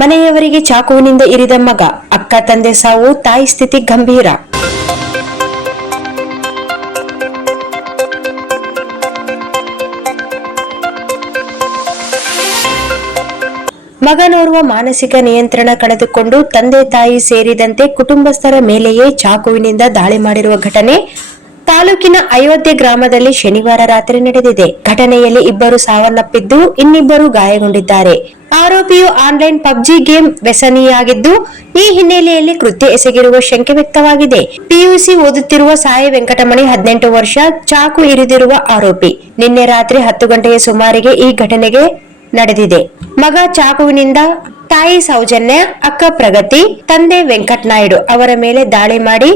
ಮನೆಯವರಿಗೆ ಚಾಕುವಿನಿಂದ ಇರಿದ ಮಗ, ಅಕ್ಕ ತಂದೆ ಸಾವು, ತಾಯಿ ಸ್ಥಿತಿ ಗಂಭೀರ. ಮಗನೋರ್ವ ಮಾನಸಿಕ ನಿಯಂತ್ರಣ ಕಳೆದುಕೊಂಡು ತಂದೆ ತಾಯಿ ಸೇರಿದಂತೆ ಕುಟುಂಬಸ್ಥರ ಮೇಲೆಯೇ ಚಾಕುವಿನಿಂದ ದಾಳಿ ಮಾಡಿರುವ ಘಟನೆ ತಾಲೂಕಿನ ಅಯೋಧ್ಯೆ ಗ್ರಾಮದಲ್ಲಿ ಶನಿವಾರ ರಾತ್ರಿ ನಡೆದಿದೆ. ಘಟನೆಯಲ್ಲಿ ಇಬ್ಬರು ಸಾವನ್ನಪ್ಪಿದ್ದು, ಇನ್ನಿಬ್ಬರು ಗಾಯಗೊಂಡಿದ್ದಾರೆ. ಆರೋಪಿಯು ಆನ್ಲೈನ್ ಪಬ್ಜಿ ಗೇಮ್ ವ್ಯಸನಿಯಾಗಿದ್ದು, ಈ ಹಿನ್ನೆಲೆಯಲ್ಲಿ ಕೃತ್ಯ ಎಸಗಿರುವ ಶಂಕೆ ವ್ಯಕ್ತವಾಗಿದೆ. ಪಿಯುಸಿ ಓದುತ್ತಿರುವ ಸಾಯಿ ವೆಂಕಟಮಣಿ 18 ವರ್ಷ ಚಾಕು ಇರಿದಿರುವ ಆರೋಪಿ. ನಿನ್ನೆ ರಾತ್ರಿ 10 ಗಂಟೆಯ ಸುಮಾರಿಗೆ ಈ ಘಟನೆಗೆ ನಡೆದಿದೆ. ಮಗ ಚಾಕುವಿನಿಂದ ತಾಯಿ ಸೌಜನ್ಯ, ಅಕ್ಕ ಪ್ರಗತಿ, ತಂದೆ ವೆಂಕಟನಾಯ್ಡು ಅವರ ಮೇಲೆ ದಾಳಿ ಮಾಡಿ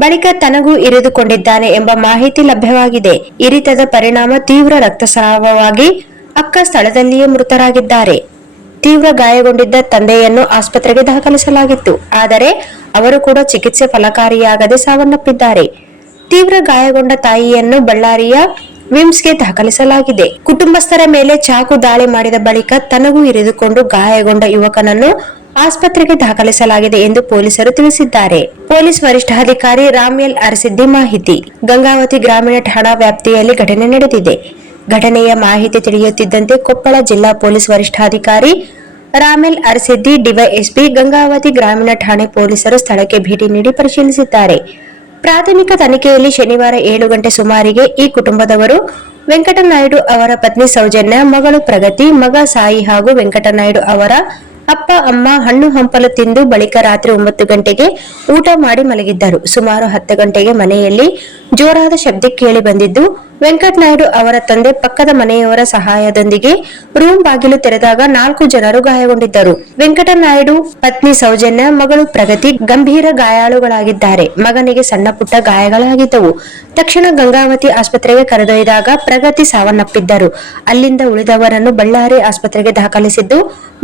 ಬಳಿಕ ತನಗೂ ಇರಿದುಕೊಂಡಿದ್ದಾನೆ ಎಂಬ ಮಾಹಿತಿ ಲಭ್ಯವಾಗಿದೆ. ಇರಿತದ ಪರಿಣಾಮ ತೀವ್ರ ರಕ್ತಸ್ರಾವವಾಗಿ ಅಕ್ಕ ಸ್ಥಳದಲ್ಲಿಯೇ ಮೃತರಾಗಿದ್ದಾರೆ. ತೀವ್ರ ಗಾಯಗೊಂಡಿದ್ದ ತಂದೆಯನ್ನು ಆಸ್ಪತ್ರೆಗೆ ದಾಖಲಿಸಲಾಗಿತ್ತು. ಆದರೆ ಅವರು ಕೂಡ ಚಿಕಿತ್ಸೆ ಫಲಕಾರಿಯಾಗದೆ ಸಾವನ್ನಪ್ಪಿದ್ದಾರೆ. ತೀವ್ರ ಗಾಯಗೊಂಡ ತಾಯಿಯನ್ನು ಬಳ್ಳಾರಿಯ ವಿಮ್ಸ್ಗೆ ದಾಖಲಿಸಲಾಗಿದೆ. ಕುಟುಂಬಸ್ಥರ ಮೇಲೆ ಚಾಕು ದಾಳಿ ಮಾಡಿದ ಬಳಿಕ ತನಗೂ ಇರಿದುಕೊಂಡು ಗಾಯಗೊಂಡ ಯುವಕನನ್ನು ಆಸ್ಪತ್ರೆಗೆ ದಾಖಲಿಸಲಾಗಿದೆ ಎಂದು ಪೊಲೀಸರು ತಿಳಿಸಿದ್ದಾರೆ. ಪೊಲೀಸ್ ವರಿಷ್ಠಾಧಿಕಾರಿ ರಾಮ್ಎಲ್ ಅರಸಿದ್ದಿ ಮಾಹಿತಿ. ಗಂಗಾವತಿ ಗ್ರಾಮೀಣ ಠಾಣಾ ವ್ಯಾಪ್ತಿಯಲ್ಲಿ ಘಟನೆ ನಡೆದಿದೆ. ಘಟನೆಯ ಮಾಹಿತಿ ತಿಳಿಯುತ್ತಿದ್ದಂತೆ ಕೊಪ್ಪಳ ಜಿಲ್ಲಾ ಪೊಲೀಸ್ ವರಿಷ್ಠಾಧಿಕಾರಿ ರಾಮೆಲ್ ಅರಸಿದ್ದಿ, ಡಿವೈಎಸ್ಪಿ, ಗಂಗಾವತಿ ಗ್ರಾಮೀಣ ಠಾಣೆ ಪೊಲೀಸರು ಸ್ಥಳಕ್ಕೆ ಭೇಟಿ ನೀಡಿ ಪರಿಶೀಲಿಸಿದ್ದಾರೆ. ಪ್ರಾಥಮಿಕ ತನಿಖೆಯಲ್ಲಿ ಶನಿವಾರ 7 ಗಂಟೆ ಸುಮಾರಿಗೆ ಈ ಕುಟುಂಬದವರು ವೆಂಕಟನಾಯ್ಡು ಅವರ ಪತ್ನಿ ಸೌಜನ್ಯ, ಮಗಳು ಪ್ರಗತಿ, ಮಗ ಸಾಯಿ ಹಾಗೂ ವೆಂಕಟನಾಯ್ಡು ಅವರ ಅಪ್ಪ ಅಮ್ಮ ಹಣ್ಣು ಹಂಪಲು ತಿಂದು ಬಳಿಕ ರಾತ್ರಿ 9 ಗಂಟೆಗೆ ಊಟ ಮಾಡಿ ಮಲಗಿದ್ದರು. ಸುಮಾರು 10 ಗಂಟೆಗೆ ಮನೆಯಲ್ಲಿ ಜೋರಾದ ಶಬ್ದ ಕೇಳಿ ಬಂದಿದ್ದು, ವೆಂಕಟನಾಯ್ಡು ಅವರ ತಂದೆ ಪಕ್ಕದ ಮನೆಯವರ ಸಹಾಯದೊಂದಿಗೆ ರೂಮ್ ಬಾಗಿಲು ತೆರೆದಾಗ 4 ಜನರು ಗಾಯಗೊಂಡಿದ್ದರು. ವೆಂಕಟನಾಯ್ಡು ಪತ್ನಿ ಸೌಜನ್ಯ, ಮಗಳು ಪ್ರಗತಿ ಗಂಭೀರ ಗಾಯಾಳುಗಳಾಗಿದ್ದಾರೆ. ಮಗನಿಗೆ ಸಣ್ಣ ಪುಟ್ಟ ಗಾಯಗಳಾಗಿದ್ದವು. ತಕ್ಷಣ ಗಂಗಾವತಿ ಆಸ್ಪತ್ರೆಗೆ ಕರೆದೊಯ್ದಾಗ ಪ್ರಗತಿ ಸಾವನ್ನಪ್ಪಿದ್ದರು. ಅಲ್ಲಿಂದ ಉಳಿದವರನ್ನು ಬಳ್ಳಾರಿ ಆಸ್ಪತ್ರೆಗೆ ದಾಖಲಿಸಿದ್ದು,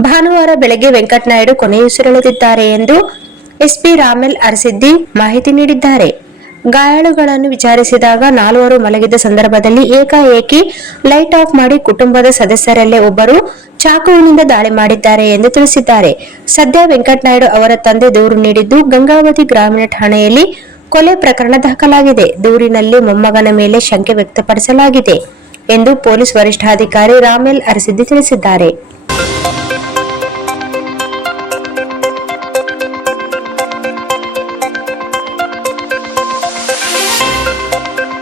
ಭಾನುವಾರ ಬೆಳಗ್ಗೆ ವೆಂಕಟನಾಯ್ಡು ಕೊನೆಯುಸಿರೆಳೆದಿದ್ದಾರೆ ಎಂದು ಎಸ್ಪಿ ರಾಮೆಲ್ ಅರಸಿದ್ದಿ ಮಾಹಿತಿ ನೀಡಿದ್ದಾರೆ. ಗಾಯಾಳುಗಳನ್ನು ವಿಚಾರಿಸಿದಾಗ 4 ಮಲಗಿದ್ದ ಸಂದರ್ಭದಲ್ಲಿ ಏಕಾಏಕಿ ಲೈಟ್ ಆಫ್ ಮಾಡಿ ಕುಟುಂಬದ ಸದಸ್ಯರಲ್ಲೇ ಒಬ್ಬರು ಚಾಕುವಿನಿಂದ ದಾಳಿ ಮಾಡಿದ್ದಾರೆ ಎಂದು ತಿಳಿಸಿದ್ದಾರೆ. ಸದ್ಯ ವೆಂಕಟನಾಯ್ಡು ಅವರ ತಂದೆ ದೂರು ನೀಡಿದ್ದು, ಗಂಗಾವತಿ ಗ್ರಾಮೀಣ ಠಾಣೆಯಲ್ಲಿ ಕೊಲೆ ಪ್ರಕರಣ ದಾಖಲಾಗಿದೆ. ದೂರಿನಲ್ಲಿ ಮೊಮ್ಮಗನ ಮೇಲೆ ಶಂಕೆ ವ್ಯಕ್ತಪಡಿಸಲಾಗಿದೆ ಎಂದು ಪೊಲೀಸ್ ವರಿಷ್ಠಾಧಿಕಾರಿ ರಾಮೆಲ್ ಅರಸಿದ್ದಿ ತಿಳಿಸಿದ್ದಾರೆ.